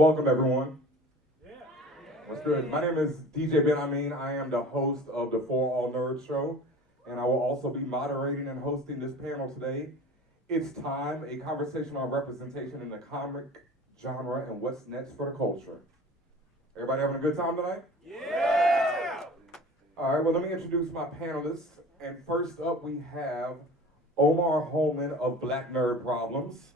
welcome everyone. What's good? My name is DJ Benhameen. I am the host of the ForAllNerds show, and I will also be moderating and hosting this panel today. It's time, a conversation on representation in the comic genre and what's next for the culture. Everybody having a good time tonight? Yeah! All right, well, let me introduce my panelists. And first up, we have Omar Holmon of Black Nerd Problems.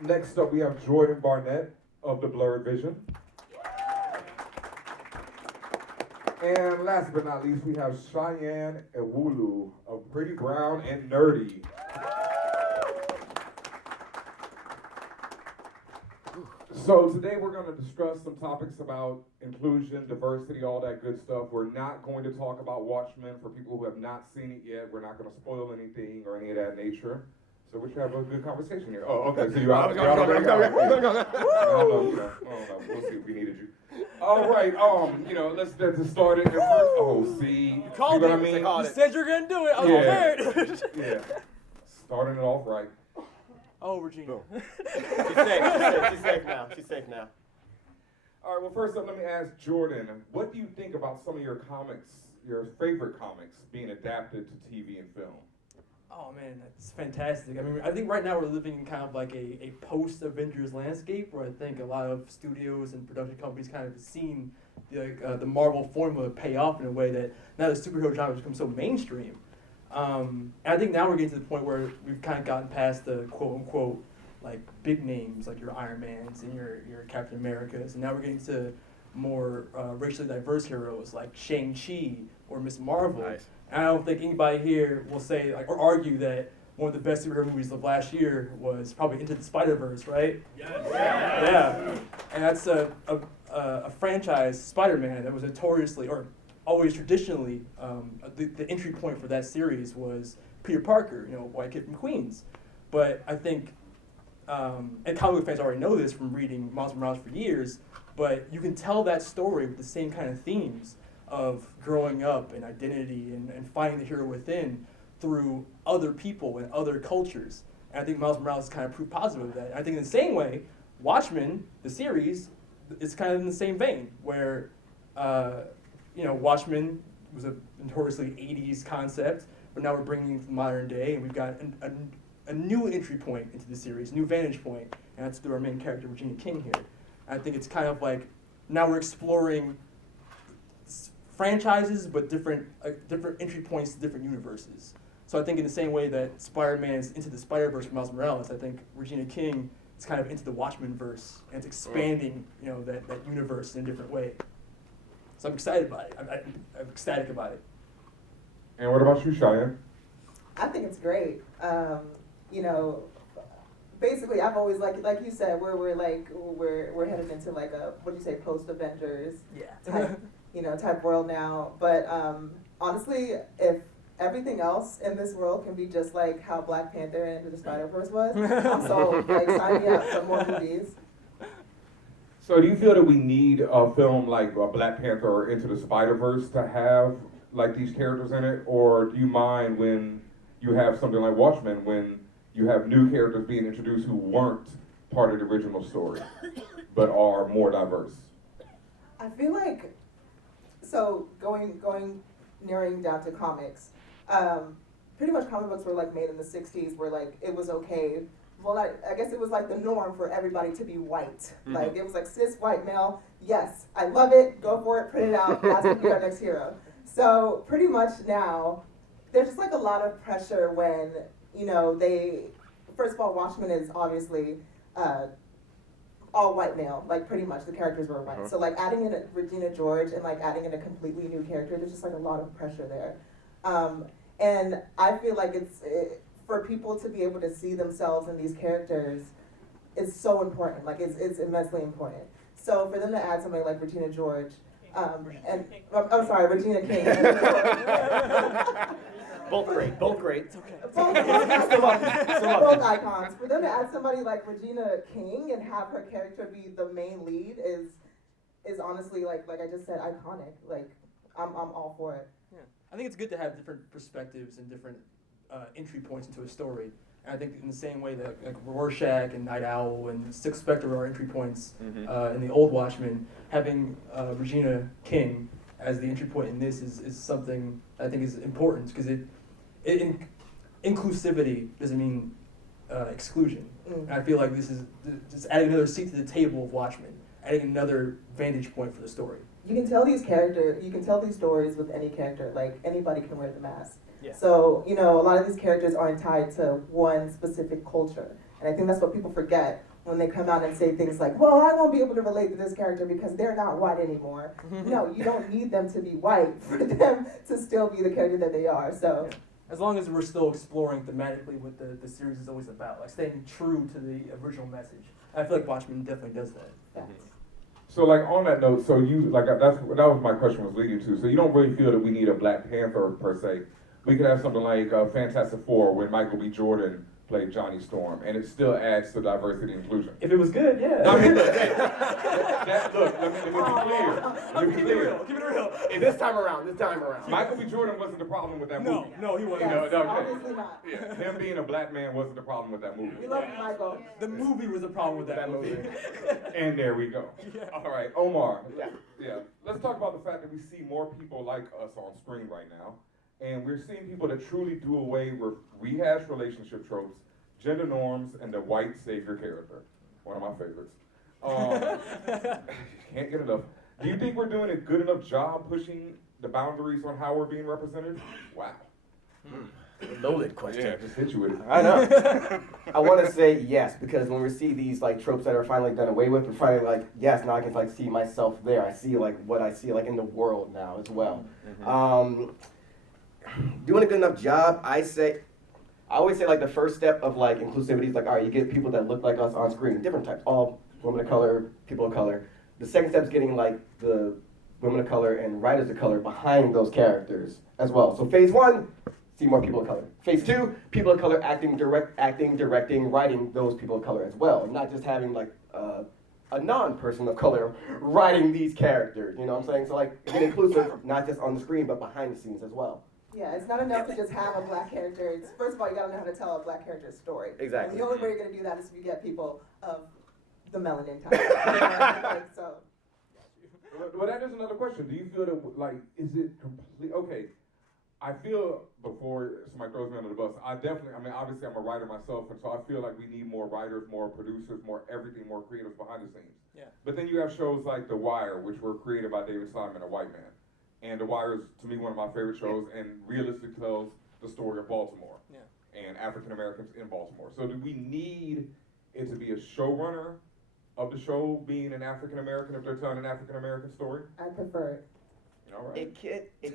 Next up, we have Jourdan Barnett of the Blerd Vision. And last but not least, we have Cheyenne Ewulu of Pretty Brown and Nerdy. So today we're going to discuss some topics about inclusion, diversity, all that good stuff. We're not going to talk about Watchmen for people who have not seen it yet. We're not going to spoil anything or any of that nature. So we should have a good conversation here. Oh, okay. So you're out. We'll see if we needed you. All right. Let's start it. See Called what it. I mean? You said you're gonna do it. I was prepared. Yeah. Starting it off right. Oh, Regina. She's safe now. She's safe now. All right. Well, first up, let me ask Jourdan. What do you think about some of your comics, your favorite comics, being adapted to TV and film? Oh man, that's fantastic. I mean, I think right now we're living in kind of like a post-Avengers landscape where I think a lot of studios and production companies kind of have seen the Marvel formula pay off in a way that now the superhero genre has become so mainstream. And I think now we're getting to the point where we've kind of gotten past the quote-unquote like big names like your Iron Mans and your Captain Americas, and now we're getting to more racially diverse heroes like Shang-Chi or Miss Marvel. Nice. And I don't think anybody here will say or argue that one of the best superhero movies of last year was probably Into the Spider-Verse, right? Yes. Yeah. And that's a franchise, Spider-Man, that was notoriously or always traditionally the entry point for that series was Peter Parker, white kid from Queens. But I think, and comic book fans already know this from reading Miles Morales for years, but you can tell that story with the same kind of themes of growing up and identity and finding the hero within through other people and other cultures. And I think Miles Morales kind of proved positive of that. I think in the same way, Watchmen, the series, is kind of in the same vein, where Watchmen was a notoriously 80s concept, but now we're bringing it to the modern day, and we've got a new entry point into the series, new vantage point, and that's through our main character, Regina King here. And I think it's kind of like, now we're exploring franchises, but different entry points to different universes. So I think in the same way that Spider-Man is into the Spider-Verse for Miles Morales, I think Regina King is kind of into the Watchmen-verse, and it's expanding, that universe in a different way. So I'm excited about it. I'm ecstatic about it. And what about you, Cheyenne? I think it's great. Basically, I've always like you said, we're headed into like a post-Avengers type world now. But honestly, if everything else in this world can be just like how Black Panther and Into the Spider-Verse was, I'm so sign me up for more movies. So do you feel that we need a film like Black Panther or Into the Spider-Verse to have like these characters in it? Or do you mind when you have something like Watchmen, when you have new characters being introduced who weren't part of the original story, but are more diverse? I feel like, so narrowing down to comics, pretty much comic books were like made in the 60s where like it was okay. Well, I guess it was like the norm for everybody to be white. Mm-hmm. Like it was like cis white male. Yes, I love it. Go for it. Put it out. That's gonna be our next hero. So pretty much now, there's just like a lot of pressure when first of all, Watchmen is obviously all white male. Like pretty much the characters were white. Uh-huh. So like adding in Regina George and like adding in a completely new character, there's just like a lot of pressure there. And I feel like for people to be able to see themselves in these characters is so important. Like it's immensely important. So for them to add somebody like Regina George, Regina King. Both great. It's okay. Both icons. For them to add somebody like Regina King and have her character be the main lead is honestly like I just said, iconic. Like I'm all for it. Yeah, I think it's good to have different perspectives and different entry points into a story. And I think in the same way that like Rorschach and Night Owl and Sixth Spectre are entry points in the old Watchmen, having Regina King as the entry point in this is something I think is important because inclusivity doesn't mean exclusion. And I feel like this is just adding another seat to the table of Watchmen, adding another vantage point for the story. You can tell these stories with any character. Like anybody can wear the mask. Yeah. So a lot of these characters aren't tied to one specific culture, and I think that's what people forget when they come out and say things like, "Well, I won't be able to relate to this character because they're not white anymore." No, you don't need them to be white for them to still be the character that they are. So. Yeah. As long as we're still exploring thematically what the series is always about, like staying true to the original message. I feel like Watchmen definitely does that. So like on that note, so you like that was my question was leading to. So you don't really feel that we need a Black Panther per se. We could have something like Fantastic Four when Michael B. Jordan played Johnny Storm, and it still adds to diversity and inclusion. If it was good, yeah. I mean, look, let me be clear. Keep it real. This time around. Michael B. Jordan wasn't the problem with that movie. No, he wasn't. Yes, okay. obviously not. Yeah, him being a black man wasn't the problem with that movie. We love Michael. The movie was the problem with that movie. And there we go. Yeah. All right, Omar. Yeah. Let's talk about the fact that we see more people like us on screen right now. And we're seeing people that truly do away with rehashed relationship tropes, gender norms, and the white savior character. One of my favorites. Can't get enough. Do you think we're doing a good enough job pushing the boundaries on how we're being represented? Wow. Loaded question. Yeah, just hit you with it. I know. I want to say yes, because when we see these like tropes that are finally done away with, we're finally like, yes, now I can like see myself there. I see like what I see like in the world now as well. Doing a good enough job, I always say like the first step of like inclusivity is like, all right, you get people that look like us on screen, different types, all women of color, people of color. The second step is getting like the women of color and writers of color behind those characters as well. So phase one, see more people of color. Phase two, people of color acting, directing, writing those people of color as well. Not just having like a non-person of color writing these characters, you know what I'm saying? So like get inclusive, not just on the screen, but behind the scenes as well. Yeah, it's not enough to just have a black character. First of all, you gotta know how to tell a black character's story. Exactly. And the only way you're gonna do that is if you get people of the melanin type. Like, so. Well, that is another question. Do you feel that, like, is it complete? Okay, I feel, before somebody throws me under the bus, obviously I'm a writer myself, and so I feel like we need more writers, more producers, more everything, more creators behind the scenes. Yeah. But then you have shows like The Wire, which were created by David Simon, a white man. And The Wire is, to me, one of my favorite shows, and realistically tells the story of Baltimore and African Americans in Baltimore. So do we need it to be a showrunner of the show being an African American if they're telling an African American story? I prefer it. All right. It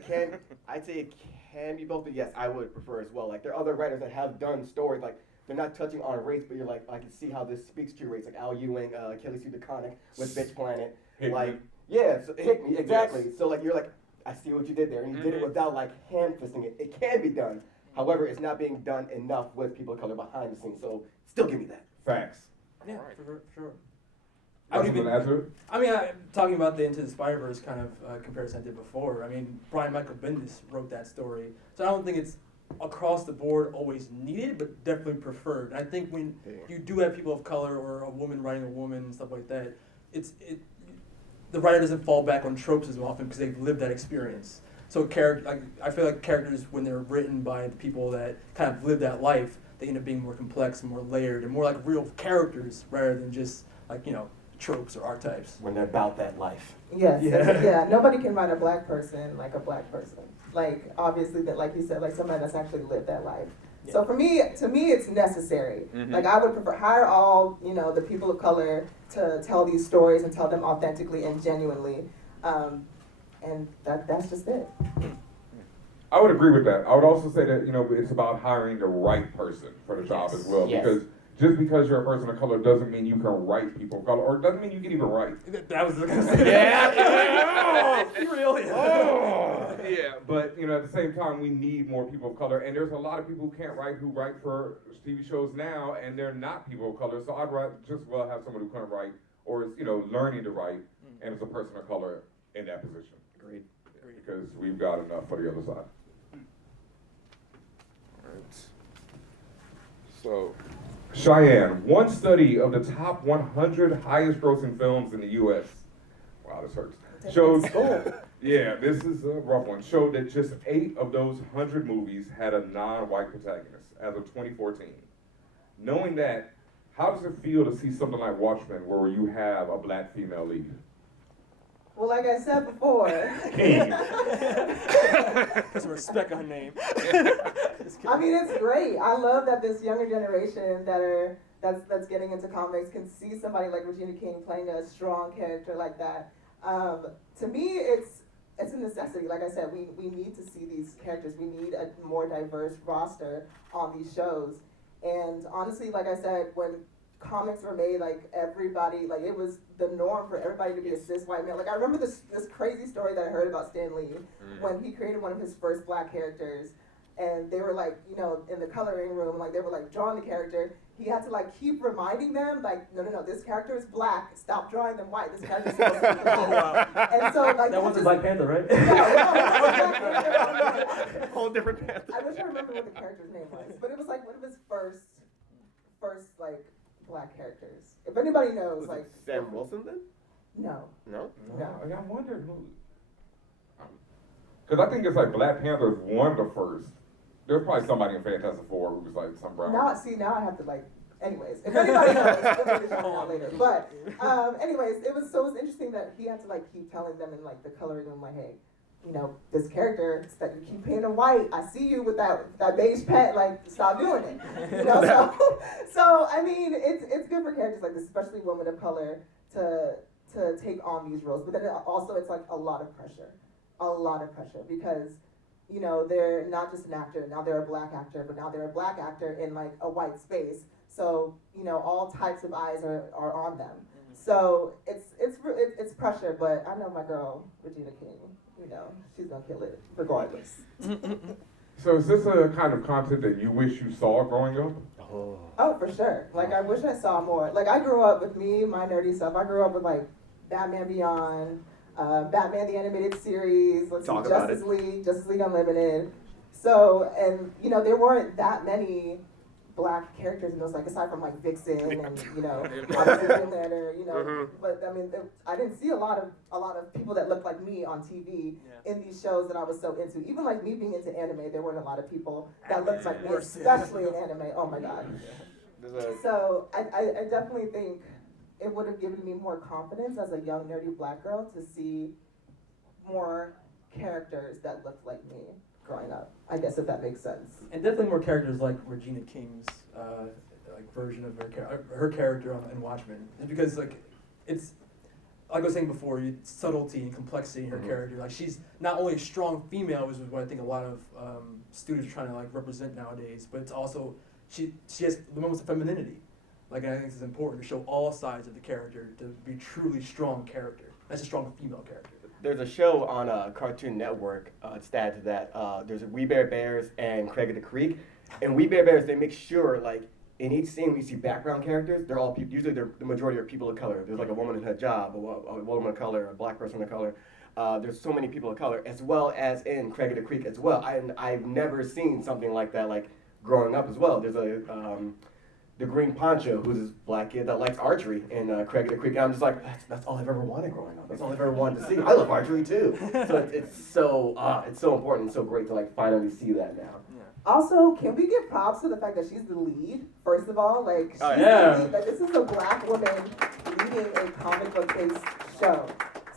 can, I'd say it can be both, but yes, I would prefer as well. Like there are other writers that have done stories, like they're not touching on race, but you're like, I can see how this speaks to race, like Al Ewing, Kelly Sue DeConnick with Bitch Planet. Hickman. Like, yeah, so it hit me, exactly. Yes. So like, you're like, I see what you did there, and you did it without like hand-fisting it. It can be done. However, it's not being done enough with people of color behind the scenes, so still give me that. Facts. Yeah, for sure. Talking about the Into the Spider-Verse kind of comparison I did before, I mean, Brian Michael Bendis wrote that story, so I don't think it's across the board always needed, but definitely preferred. And I think when you do have people of color or a woman writing a woman and stuff like that, the writer doesn't fall back on tropes as often because they've lived that experience. So I feel like characters, when they're written by the people that kind of live that life, they end up being more complex and more layered and more like real characters rather than just like, tropes or archetypes. When they're about that life. Yes. Yeah. Yeah. Nobody can write a black person like a black person. Like obviously that, like you said, like somebody that's actually lived that life. Yeah. So to me, it's necessary. Like I would prefer hire all the people of color to tell these stories and tell them authentically and genuinely, and that's just it. I would agree with that. I would also say that, it's about hiring the right person for the job as well. Yes. Because just because you're a person of color doesn't mean you can write people of color, or doesn't mean you can even write. That was gonna say. Yeah, but at the same time, we need more people of color, and there's a lot of people who can't write who write for TV shows now, and they're not people of color. So I'd just well have someone who can't write, or is learning to write, and is a person of color in that position. Agreed. Because we've got enough for the other side. So, Cheyenne, one study of the top 100 highest grossing films in the U.S. Wow, this hurts. Showed, yeah, this is a rough one. Showed that just 8 of those 100 movies had a non-white protagonist as of 2014. Knowing that, how does it feel to see something like Watchmen where you have a black female lead? Well, like I said before. Put some respect on her name. I mean, it's great. I love that this younger generation that's getting into comics can see somebody like Regina King playing a strong character like that. To me, it's a necessity. Like I said, we need to see these characters. We need a more diverse roster on these shows. And honestly, like I said, when comics were made, like everybody, like it was the norm for everybody to be a cis white male. Like I remember this crazy story that I heard about Stan Lee when he created one of his first black characters, and they were like, you know, in the coloring room, like they were like drawing the character. He had to like keep reminding them, like, no, this character is black. Stop drawing them white. This character is supposed to be black. And so like that wasn't Black Panther, right? Yeah, Whole different path. I wish I remember what the character's name was, but it was like one of his first like black characters. If anybody knows, Was like it Sam Wilson then? no. No. I wondered who. Because I think it's like Black Panther is one of the first. There's probably somebody in Fantastic Four who was like some brown. Now I have to like. Anyways, if anybody knows, we'll figure it out later. But anyways, it was interesting that he had to like keep telling them in like the coloring room, like, hey, you know, this character that you keep painting white. I see you with that beige pen. Like, stop doing it. You know, so I mean, it's good for characters like this, especially women of color, to take on these roles. But then also it's like a lot of pressure because, you know, they're not just an actor, now they're a black actor, but now they're a black actor in like a white space. So, you know, all types of eyes are on them. So it's pressure, but I know my girl, Regina King, you know, she's gonna kill it regardless. So is this a kind of content that you wish you saw growing up? Oh, for sure. Like, I wish I saw more. Like, I grew up with my nerdy stuff. I grew up with like Batman Beyond, Batman the Animated Series, Justice League Unlimited. So, and you know, there weren't that many black characters in those, like aside from like Vixen and, you know, obviously Green Lantern, you know. But I mean, I didn't see a lot of people that looked like me on TV in these shows that I was so into. Even like me being into anime, there weren't a lot of people that looked like me, especially in anime. Oh my god. So I definitely think it would have given me more confidence as a young nerdy black girl to see more characters that looked like me growing up, I guess, if that makes sense. And definitely more characters like Regina King's like version of her character in Watchmen. And because like it's like I was saying before, subtlety and complexity in her character. Like she's not only a strong female, which is what I think a lot of students are trying to like represent nowadays, but it's also she has the moments of femininity. Like, I think it's important to show all sides of the character to be truly strong character. That's a strong female character. There's a show on Cartoon Network, it's added to that. There's a We Bear Bears and Craig of the Creek. And We Bear Bears, they make sure, like, in each scene when you see background characters, they're all people. Usually the majority are people of color. There's like a woman in a hijab, a woman of color, a black person of color. There's so many people of color, as well as in Craig of the Creek as well. I've never seen something like that, like, growing up as well. There's the Green Poncho, who's this black kid that likes archery in Craig of the Creek. And I'm just like, that's all I've ever wanted growing up. That's all I've ever wanted to see. I love archery too. So it's so important and so great to like finally see that now. Also, can we give props to the fact that she's the lead? First of all, like she's the lead. Like, this is a black woman leading a comic book based show.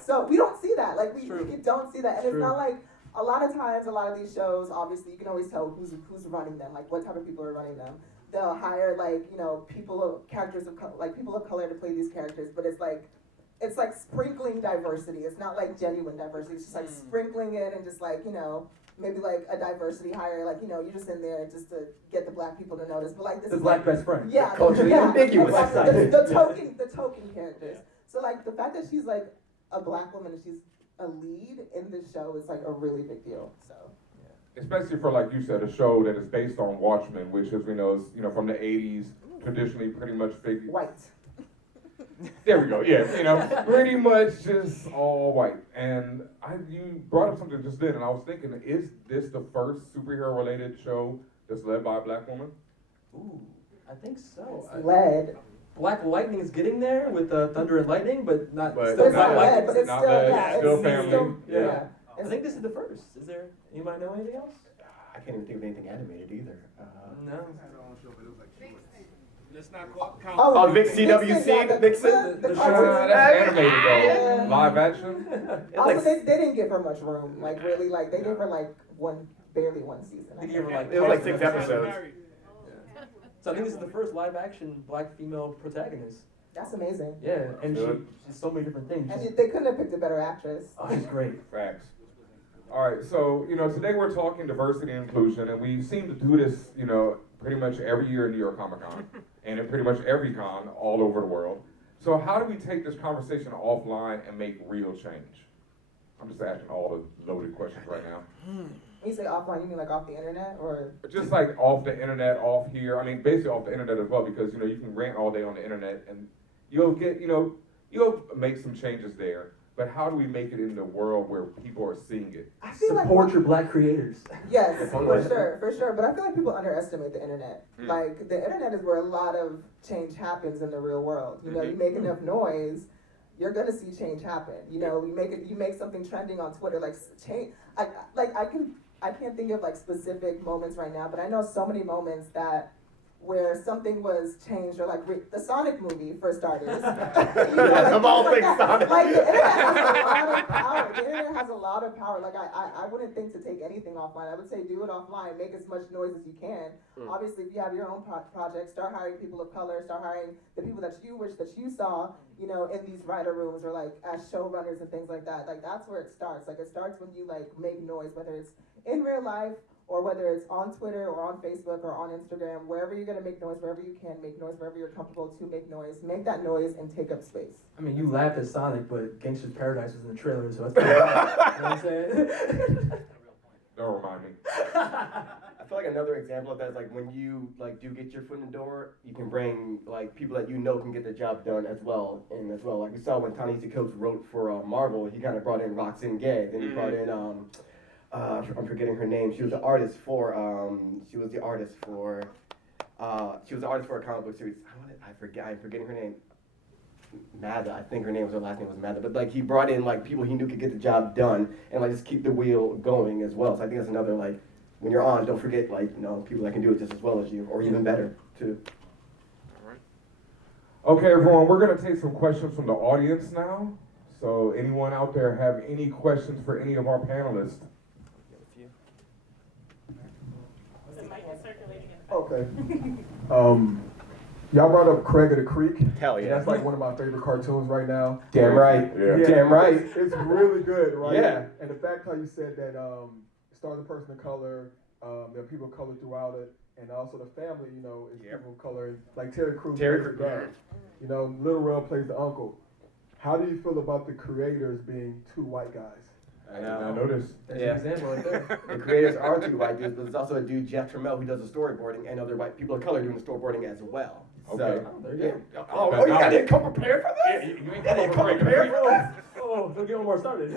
So we don't see that. Like we don't see that, and it's not like a lot of times. A lot of these shows, obviously, you can always tell who's running them. Like what type of people are running them. They'll hire like, you know, people of color to play these characters, but it's like sprinkling diversity. It's not like genuine diversity. It's just like sprinkling it and just like, you know, maybe like a diversity hire, like, you know, you're just in there just to get the black people to notice. But like this the is black like, best friend. Yeah, culturally ambiguous. Exactly. The token characters. So like the fact that she's like a black woman and she's a lead in this show is like a really big deal. So. Especially for, like you said, a show that is based on Watchmen, which, as we know, is, you know, from the 80s, traditionally pretty much figured... White. There we go, yeah, you know, pretty much just all white. And you brought up something just then, and I was thinking, is this the first superhero-related show that's led by a black woman? Ooh. I think so. Lead. Black Lightning is getting there with Thunder and Lightning, but not But still But it's Black not Lightning. lead, but it's Not still, lead, yeah, still it's family, still, yeah. yeah. I think this is the first. Is there anybody know anything else? I can't even think of anything animated either. No. Let's not call Oh, Vic CWC, yeah, Vixen? the That's cartoon. animated though. Yeah. Live action. Also, they didn't give her much room. Like really, like they gave her like barely one season. They gave her like It was like 6 12 episodes. So I think this is the first live action black female protagonist. That's amazing. Yeah, and Good. she's so many different things. And She's- they couldn't have picked a better actress. Oh, she's great. Facts. All right, so today we're talking diversity and inclusion, and we seem to do this, pretty much every year in New York Comic Con, and in pretty much every con all over the world. So how do we take this conversation offline and make real change? I'm just asking all the loaded questions right now. When you say offline, you mean like off the internet or? Just like off the internet, off here. I mean, basically off the internet as well, because you can rant all day on the internet, and you'll get, you'll make some changes there. But how do we make it in the world where people are seeing it? I feel Support your black creators. Yes, for sure. But I feel like people underestimate the internet. Mm. Like the internet is where a lot of change happens in the real world. You make enough noise, you're gonna see change happen. You make something trending on Twitter, like change. I can't think of like specific moments right now, but I know so many moments where something was changed, or like the Sonic movie for starters. Of all things, Sonic. Like the internet has a lot of power. The internet has a lot of power. Like I wouldn't think to take anything offline. I would say do it offline. Make as much noise as you can. Obviously, if you have your own project, start hiring people of color. Start hiring the people that you wish that you saw, in these writer rooms or like as showrunners and things like that. Like that's where it starts. Like it starts when you like make noise, whether it's in real life or whether it's on Twitter or on Facebook or on Instagram, wherever you're gonna make noise, wherever you can make noise, wherever you're comfortable to make noise, make that noise and take up space. I mean, you laughed at Sonic, but Gangster's Paradise was in the trailer, so that's pretty bad. You know what I'm saying? Don't remind me. I feel like another example of that is like when you do get your foot in the door, you can bring like people that can get the job done as well. Like we saw when Ta-Nehisi Coates wrote for Marvel, he kind of brought in Roxanne Gay. Then he brought in I'm forgetting her name. She was the artist for a comic book series. I'm forgetting her name. Matha, I think her last name was Matha. But like he brought in like people he knew could get the job done and like just keep the wheel going as well. So I think that's another like when you're on, don't forget like people that can do it just as well as you or even better too. Okay, everyone, we're gonna take some questions from the audience now. So anyone out there have any questions for any of our panelists? Okay. Y'all brought up Craig of the Creek. Hell And that's like one of my favorite cartoons right now. Damn right. Yeah. Damn right. It's really good, right? Yeah. And the fact how you said that it stars a person of color, there are people of color throughout it, and also the family, is people of color. Like Terry Crews plays the dad. Little Rel plays the uncle. How do you feel about the creators being two white guys? I noticed. That's an example right there. The creators are two white dudes, but there's also a dude, Jeff Trammell, who does the storyboarding, and other white people of color doing the storyboarding as well. Okay. So, Oh, there you go. you didn't come prepared for this? Yeah, you ain't You didn't come come prepared for this? Oh, don't get Omar started.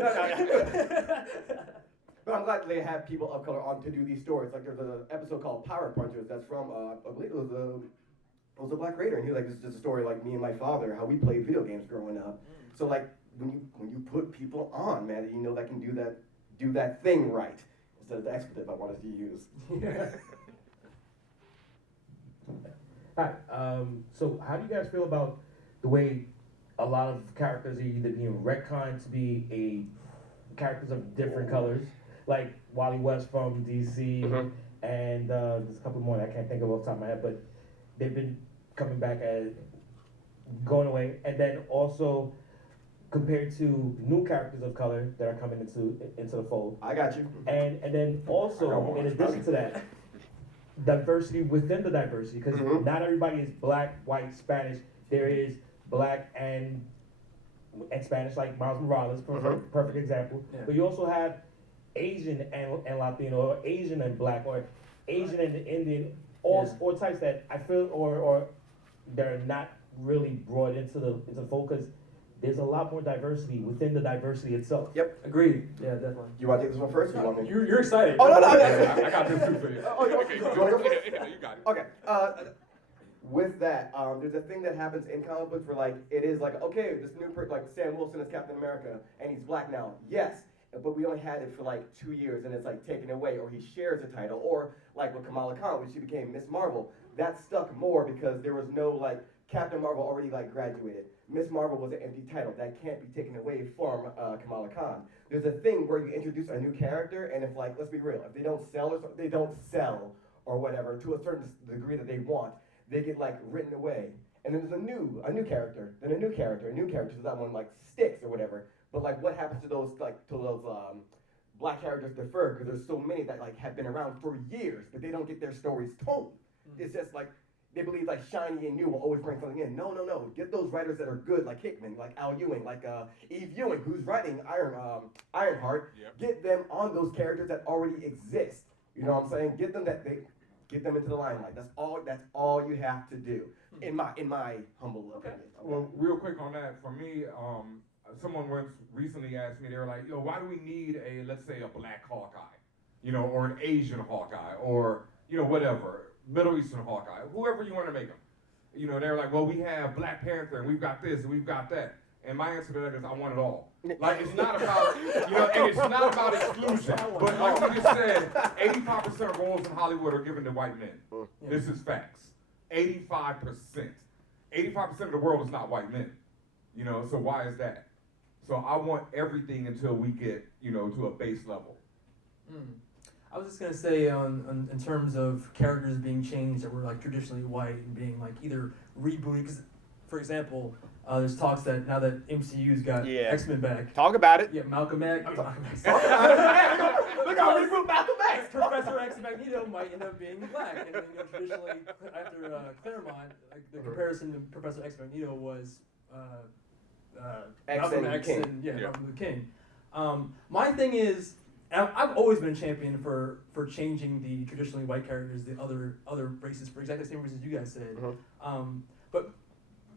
But I'm glad they have people of color on to do these stories. Like there's an episode called Power Punchers that's from, I believe it was a black creator, and he was like, this is just a story like me and my father, how we played video games growing up. So like when you put people on, man, that can do that thing right instead of the expletive I wanted to use. Hi. So how do you guys feel about the way a lot of characters are either being retconned to be characters of different colors, like Wally West from DC, and there's a couple more that I can't think of off the top of my head, but they've been coming back as going away, and then also compared to new characters of color that are coming into the fold. I got you. And then also, in addition to that, diversity within the diversity, because not everybody is black, white, Spanish. There is black and Spanish, like Miles Morales, perfect example. Yeah. But you also have Asian and Latino, or Asian and black, or Asian and Indian, all types that I feel, or they're not really brought into the fold, because there's a lot more diversity within the diversity itself. Yep. Agreed. Yeah, definitely. You want to take this one first? Or you want me? You're excited. Oh, no. I got this too for you. Oh, okay. You got it. Okay. with that, there's a thing that happens in comic books where like it is like, okay, this new person like Sam Wilson is Captain America and he's black now. Yes, but we only had it for like 2 years and it's like taken away, or he shares the title, or like with Kamala Khan when she became Miss Marvel, that stuck more because there was no like Captain Marvel already like graduated. Miss Marvel was an empty title that can't be taken away from Kamala Khan. There's a thing where you introduce a new character, and if like, let's be real, if they don't sell or they don't sell or whatever to a certain degree that they want, they get like written away. And then there's a new character, then a new character, so that one like sticks or whatever. But like, what happens to those black characters defer? Because there's so many that like have been around for years, but they don't get their stories told. It's just like they believe like shiny and new will always bring something in. No. Get those writers that are good, like Hickman, like Al Ewing, like Eve Ewing, who's writing Ironheart. Yep. Get them on those characters that already exist. You know what I'm saying? Get them into the limelight. That's all you have to do, in my humble opinion. Okay. Well, real quick on that, for me, someone once recently asked me, they were like, yo, why do we need let's say a black Hawkeye, or an Asian Hawkeye, or, whatever, Middle Eastern Hawkeye, whoever you want to make them. They're like, well, we have Black Panther, and we've got this, and we've got that. And my answer to that is, I want it all. Like, it's not about, and it's not about exclusion. But like you just said, 85% of roles in Hollywood are given to white men. Yeah. This is facts. 85%. 85% of the world is not white men. So why is that? So I want everything until we get, to a base level. I was just gonna say, in terms of characters being changed that were like traditionally white and being like either rebooted. Because, for example, there's talks that now that MCU's got X-Men back. Talk about it. Yeah, Malcolm X. Look how we reboot Malcolm X. Professor X and Magneto might end up being black, and traditionally after Claremont, like, the comparison to Professor X and Magneto was Malcolm X and Martin Luther King. My thing is, I've always been a champion for changing the traditionally white characters, the other races, for exactly the same reasons you guys said. But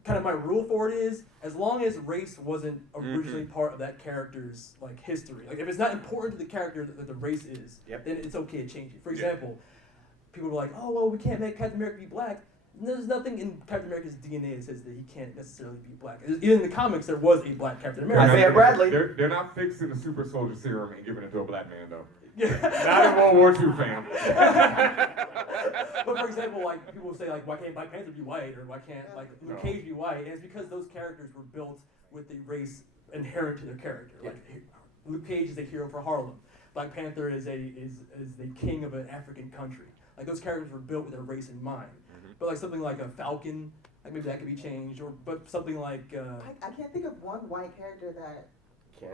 kind of my rule for it is, as long as race wasn't originally part of that character's like history, like if it's not important to the character that the race is, then it's okay to change it. For example, people were like, oh well, we can't make Captain America be black. There's nothing in Captain America's DNA that says that he can't necessarily be black. Even in the comics, there was a black Captain America. Isaiah Bradley. They're not fixing the super soldier serum and giving it to a black man, though. Not in World War II, fam. But for example, like people say, like, why can't Black Panther be white, or why can't like Luke Cage be white? And it's because those characters were built with the race inherent to their character. Like Luke Cage is a hero for Harlem. Black Panther is the king of an African country. Like those characters were built with their race in mind. But like something like a Falcon, like maybe that could be changed, but something like I can't think of one white character that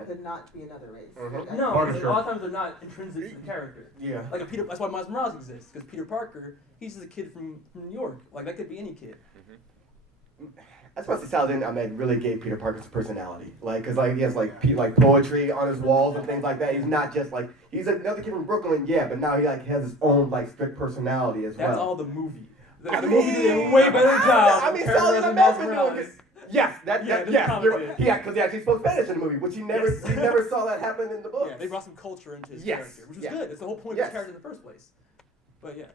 could not be another race. No, a lot of times they're not intrinsic to the character. Yeah. Like that's why Miles Morales exists, because Peter Parker, he's just a kid from New York. Like that could be any kid. That's why Saladin Ahmed really gave Peter Parker's personality, like, cause like he has like poetry on his walls and things like that. He's not just like he's another kid from Brooklyn, but now he like has his own like strict personality as well. That's all the movie. The movie did a way better job. I mean, Saladin Ahmed's been doing this. Yes, because he actually spoke Spanish in the movie, which he never saw that happen in the books. Yeah, they brought some culture into his character, which was good. It's the whole point of his character in the first place. But yeah.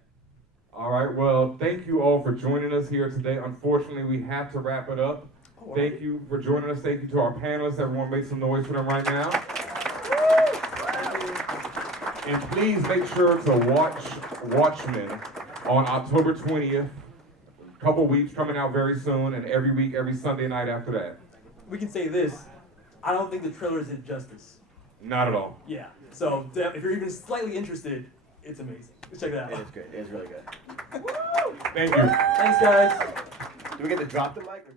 All right, well, thank you all for joining us here today. Unfortunately, we have to wrap it up. Thank you for joining us. Thank you to our panelists. Everyone make some noise for them right now. And please make sure to watch Watchmen on October 20th. Couple weeks, coming out very soon, and every week, every Sunday night after that. We can say this. I don't think the trailers did justice. Not at all. Yeah. So if you're even slightly interested, it's amazing. Let's check it out. It is good. It is really good. Thank you. Thanks, guys. Do we get to drop the mic? Or